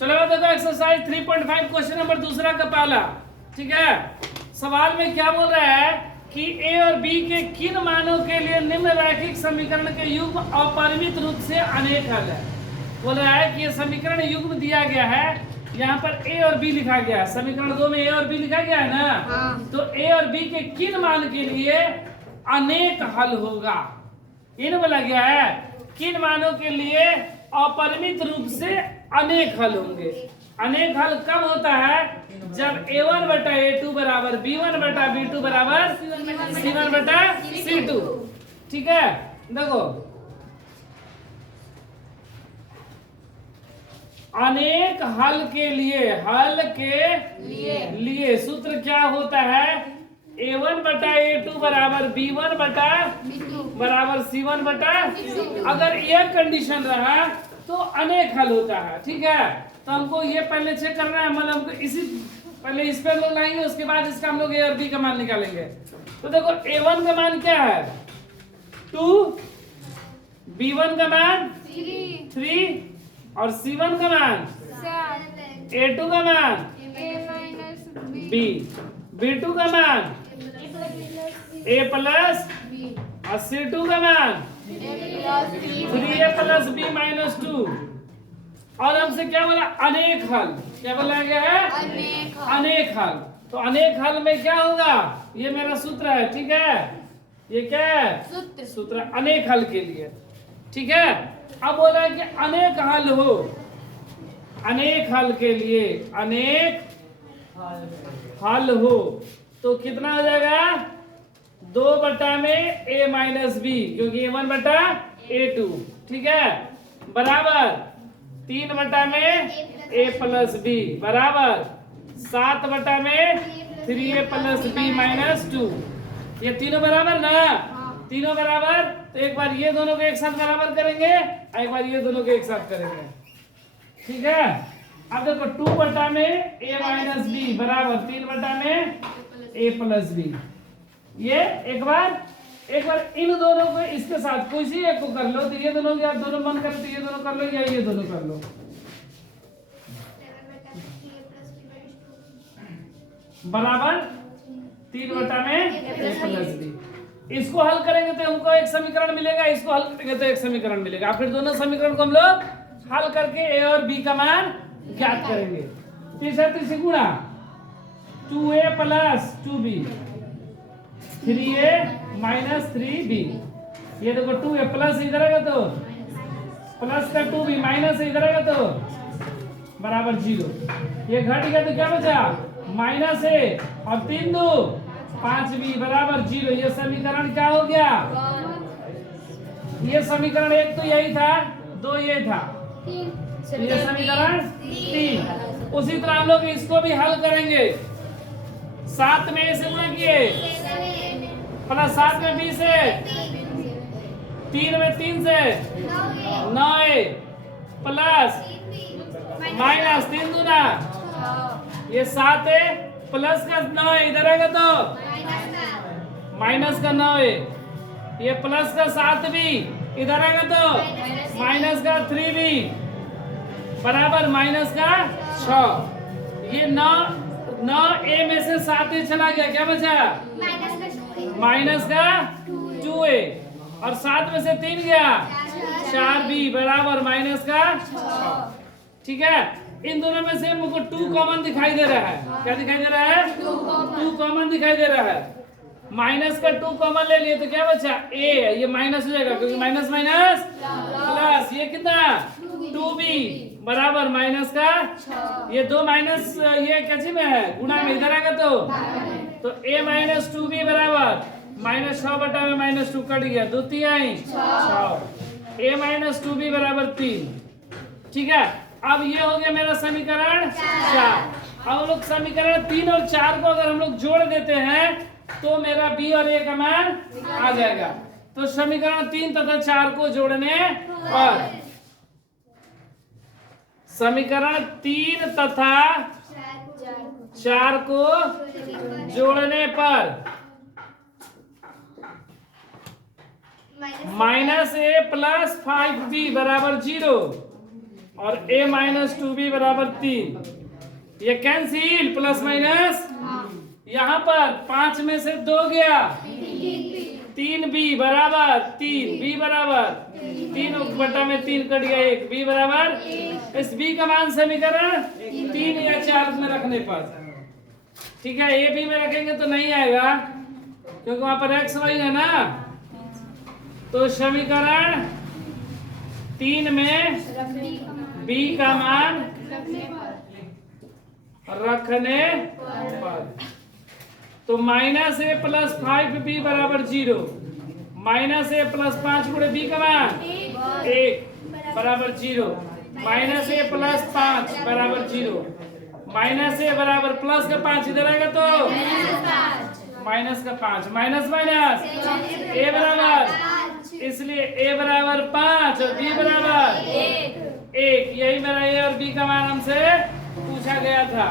चलो देखो exercise 3.5 question number दूसरा का पहला। ठीक है, सवाल में क्या बोल रहा है कि ए और बी के किन मानों के लिए निम्न रैखिक समीकरण के युग्म अपरिमित रूप से अनेक हल है। बोल रहा है कि ये समीकरण युग्म दिया गया है, यहाँ पर ए और बी लिखा गया है, समीकरण 2 में ए और बी लिखा गया है ना। तो ए और बी के किन मान के लिए अनेक हल होगा, इन बोला गया है किन मानों के लिए अपरिमित रूप से अनेक हल होंगे। अनेक हल कब होता है, जब a1 बटा a2 बराबर b1 बटा b2 बराबर c1 बटा c2। ठीक है, देखो अनेक हल के लिए सूत्र क्या होता है, a1 बटा a2 बराबर b1 बटा बराबर c1 बटा। अगर यह कंडीशन रहा तो अनेक हल होता है। ठीक है, तो हमको ये पहले चेक करना है, मतलब हमको इसी पहले इस पे लोग लाएंगे, उसके बाद इसका हम लोग ए और बी का मान निकालेंगे। तो देखो a1 का मान क्या है 2, b1 का मान 3 और c1 का मान a2 का मान b, b2 का मान a प्लस और c2 का मान 3a प्लस b माइनस 2। और हमसे क्या बोला, अनेक हल। क्या बोला गया है, अनेक हल। तो अनेक हल में क्या होगा, ये मेरा सूत्र है। ठीक है, ये क्या है सूत्र अनेक हल के लिए। ठीक है, अब बोला है कि अनेक हल हो, अनेक हल के लिए अनेक हल हो तो कितना हो जाएगा 2 बटा में a माइनस बी, क्योंकि a1 बटा a2। ठीक है, बराबर 3 बटा में a प्लस बी बराबर 7 बटा में 3a प्लस बी माइनस 2। ये तीनों बराबर ना, तीनों बराबर। तो एक बार ये दोनों को एक साथ बराबर करेंगे और एक बार ये दोनों को एक साथ करेंगे। ठीक है, अब देखो 2 बटा में a माइनस बी बराबर 3 बटा में a प्लस बी। ये एक बार इन दोनों को इसके साथ कोई सी एक को कर लो, तो ये दोनों या दोनों मन करे तो ये दोनों कर लो या ये दोनों कर लो। बराबर 3 बटा में a प्लस बी। इसको हल करेंगे तो हमको एक समीकरण मिलेगा, इसको हल करेंगे तो एक समीकरण मिलेगा। फिर दोनों समीकरण को हम लोग हल करके a और b का मान ज्ञात करेंगे। तीसरी गुणा 2a plus 2b 3a minus 3b। ये देखो 2a प्लस इधर आएगा तो प्लस का 2b माइनस इधर आएगा तो बराबर 0। ये घट गया तो क्या बचा माइनस a और 3 2 5b बराबर 0। ये समीकरण क्या हो गया, ये समीकरण 1 तो यही था, 2 ये था, ये समीकरण 3। उसी तरह हम लोग इसको भी हल करेंगे। 7 में a से गुणा किए प्लस 7 में b से 3 में 3 से 9a प्लस माइनस 3 दूना ये 7a प्लस का 9 इधर आएगा तो माइनस का 9a, ये प्लस का 7b इधर आएगा तो माइनस का 3b बराबर माइनस का 6। ये 9a में से 7a चला गया, क्या बचा माइनस का 2a और 7 में से 3 गया 4b बराबर माइनस का 6। ठीक है, इन दोनों में से हमको 2 कॉमन दिखाई दे रहा है। क्या दिखाई दे रहा है, 2 कॉमन दिखाई दे रहा है। माइनस का 2 कॉमन ले लिए तो क्या बचा a, ये माइनस हो जाएगा क्योंकि माइनस माइनस प्लस, ये कितना 2b बराबर माइनस का, ये 2 माइनस ये कैसे में है गुणा में इधर आएगा तो a माइनस 2b बराबर माइनस 6 बटा में माइनस 2 कट गया, 2 तिहाई 6, a माइनस 2b बराबर 3। ठीक है, अब ये हो गया मेरा समीकरण 4। अब लोग समीकरण 3 और 4 को अगर हम लोग जोड़ देते हैं तो मेरा b और a का मान आ जाएगा। तो समीकरण 3 तथा 4 को जोड़ने पर, समीकरण 3 तथा 4 को जोड़ने पर माइनस a प्लस 5b बराबर 0 और a माइनस 2b बराबर 3। ये कैंसिल, प्लस माइनस, यहाँ पर 5 में से 2 गया, 3b बराबर 3, b बराबर 3/3 कट गया 1, b बराबर, इस b का मान समीकरण 3 या 4 में रखने पर, ठीक है। a b में रखेंगे तो नहीं आएगा क्योंकि वहां पर x y है ना, तो समीकरण 3 में b का मान रखने पर, तो माइनस ए प्लस 5b बराबर 0, माइनस ए प्लस 5 गुणे b का मान 1 बराबर 0, माइनस ए प्लस 5 बराबर 0, माइनस ए बराबर प्लस का 5 इधर आएगा तो माइनस का 5, माइनस माइनस ए बराबर, इसलिए a बराबर 5 और b बराबर 1। यही मेरा a और b का मान हमसे पूछा गया था।